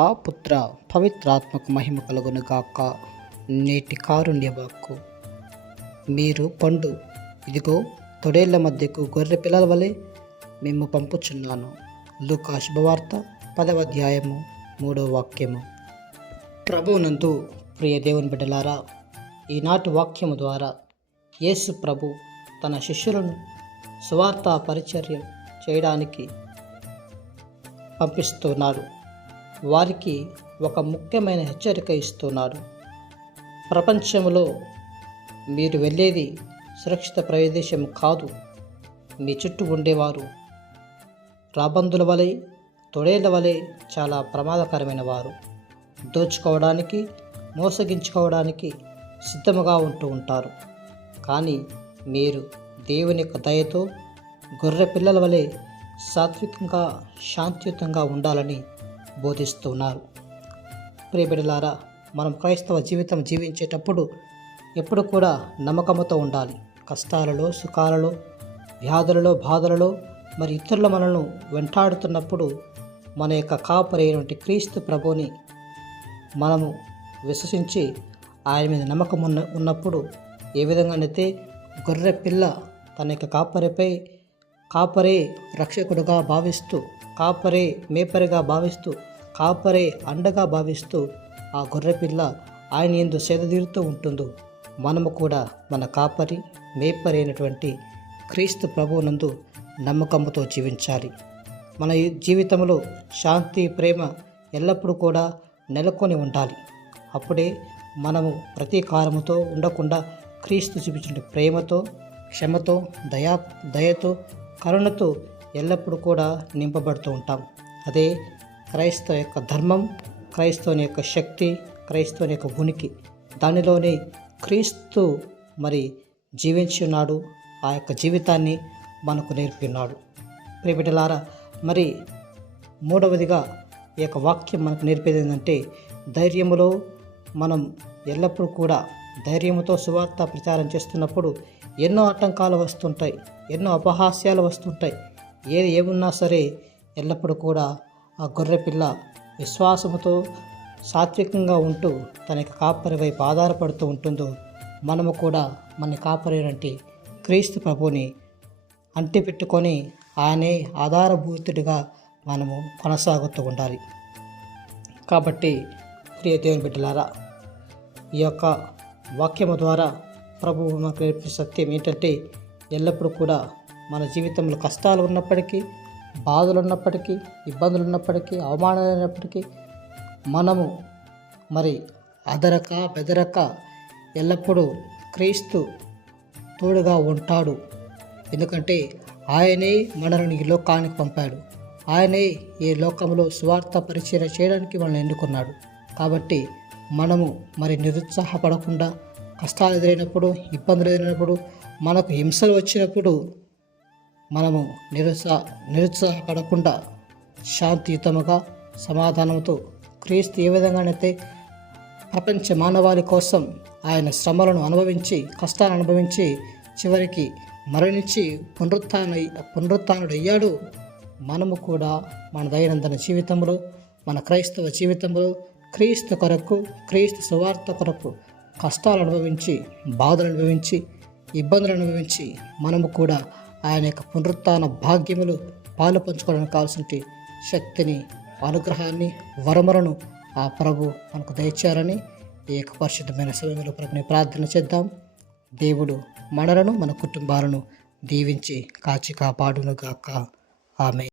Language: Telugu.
ఆ పుత్ర పవిత్రాత్మకు మహిమ కలుగును గాక నేటి కారుణ్య వాక్కు. మీరు పండు ఇదిగో తొడేళ్ళ మధ్యకు గొర్రె పిల్లల వలె మేము పంపుచున్నాను. లూకా శుభవార్త పదవ అధ్యాయము మూడవ వాక్యము. ప్రభువునందు ప్రియ దేవుని బిడ్డలారా ఈనాటి వాక్యము ద్వారా యేసు ప్రభు తన శిష్యులను సువార్త పరిచర్య చేయడానికి పంపిస్తున్నారు. వారికి ఒక ముఖ్యమైన హెచ్చరిక ఇస్తున్నారు. ప్రపంచంలో మీరు వెళ్ళేది సురక్షిత ప్రదేశం కాదు. మీ చుట్టూ ఉండేవారు. రాబందుల వలె తొడేళ్ళ వలె చాలా ప్రమాదకరమైన వారు. దోచుకోవడానికి మోసగించుకోవడానికి సిద్ధముగా ఉంటూ ఉంటారు. కానీ మీరు దేవుని యొక్క దయతో గొర్రె పిల్లల వలె సాత్వికంగా శాంతియుతంగా ఉండాలని బోధిస్తున్నారు. ప్రియబిడలారా మనం క్రైస్తవ జీవితం జీవించేటప్పుడు ఎప్పుడు కూడా నమ్మకముతో ఉండాలి. కష్టాలలో సుఖాలలో వ్యాధులలో బాధలలో మరి ఇతరుల మనల్ని వెంటాడుతున్నప్పుడు మన యొక్క కాపరైనటువంటి క్రీస్తు ప్రభుని మనము విశ్వసించి ఆయన మీద నమ్మకం ఉన్న ఉన్నప్పుడు ఏ విధంగానైతే గొర్రె పిల్ల తన యొక్క కాపరిపై కాపరే రక్షకుడుగా భావిస్తూ కాపరే మేపరిగా భావిస్తూ కాపరే అండగా భావిస్తూ ఆ గొర్రెపిల్ల ఆయన ఎందు సేదతీరుతూ ఉంటుందో మనము కూడా మన కాపరి మేపరి అయినటువంటి క్రీస్తు ప్రభువునందు నమ్మకంతో జీవించాలి. మన జీవితంలో శాంతి ప్రేమ ఎల్లప్పుడూ కూడా నెలకొని ఉండాలి. అప్పుడే మనము ప్రతీకారముతో ఉండకుండా క్రీస్తు చూపించిన ప్రేమతో క్షమతో దయా దయతో కరుణతో ఎల్లప్పుడూ కూడా నింపబడుతూ ఉంటాం. అదే క్రైస్తవ యొక్క ధర్మం క్రైస్తవుని యొక్క శక్తి క్రైస్తవుని యొక్క ఉనికి. దానిలోనే క్రీస్తు మరి జీవించి ఉన్నాడు. ఆ యొక్క జీవితాన్ని మనకు నేర్పినాడు ప్రియబిడ్డలారా మరి మూడవదిగా ఈ యొక్క వాక్యం మనకు నేర్పేది ఏంటంటే ధైర్యములో మనం ఎల్లప్పుడూ కూడా ధైర్యంతో సువార్త ప్రచారం చేస్తున్నప్పుడు ఎన్నో ఆటంకాలు వస్తుంటాయి ఎన్నో అపహాస్యాలు వస్తుంటాయి. ఏది ఏమున్నా సరే ఎల్లప్పుడూ కూడా ఆ గొర్రె పిల్ల విశ్వాసముతో సాత్వికంగా ఉంటూ తన యొక్క కాపరి వైపు ఆధారపడుతూ ఉంటుందో మనము కూడా మన కాపరినంటి క్రీస్తు ప్రభుని అంటి పెట్టుకొని ఆయనే ఆధారభూతుడిగా మనము కొనసాగుతూ ఉండాలి. కాబట్టి ప్రియ దేవుని బిడ్డలారా ఈ యొక్క వాక్యము ద్వారా ప్రభువు మనకు నేర్పే సత్యం ఏంటంటే ఎల్లప్పుడూ కూడా మన జీవితంలో కష్టాలు ఉన్నప్పటికీ బాధలు ఉన్నప్పటికీ ఇబ్బందులు ఉన్నప్పటికీ అవమానాలు ఉన్నప్పటికీ మనము మరి అదరక బెదరక ఎల్లప్పుడూ క్రీస్తు తోడుగా ఉంటాడు. ఎందుకంటే ఆయనే మనల్ని ఈ లోకానికి పంపాడు. ఆయనే ఈ లోకంలో స్వార్థ పరిచయం చేయడానికి మనల్ని ఎన్నుకున్నాడు. కాబట్టి మనము మరి నిరుత్సాహపడకుండా కష్టాలు ఎదురైనప్పుడు ఇబ్బందులు ఎదురైనప్పుడు మనకు హింసలు వచ్చినప్పుడు మనము నిరుత్సా నిరుత్సాహపడకుండా శాంతియుతముగా సమాధానంతో క్రీస్తు ఏ విధంగానైతే ప్రపంచ మానవాళి కోసం ఆయన శ్రమలను అనుభవించి కష్టాలను అనుభవించి చివరికి మరణించి పునరుత్న పునరుత్నుడయ్యాడు. మనము కూడా మన దైనందిన జీవితంలో మన క్రైస్తవ జీవితంలో క్రీస్తు కొరకు క్రీస్తు సువార్త కొరకు కష్టాలు అనుభవించి బాధలు అనుభవించి ఇబ్బందులు అనుభవించి మనము కూడా ఆయన యొక్క పునరుత్న భాగ్యములు పాలు పంచుకోవడానికి కావాల్సిన శక్తిని అనుగ్రహాన్ని వరములను ఆ ప్రభు మనకు దయచారని ఈ యొక్క పరిశుద్ధమైన సమయంలో ప్రభుని ప్రార్థన చేద్దాం. దేవుడు మనలను మన కుటుంబాలను దీవించి కాచి కాపాడునుగాక. ఆమె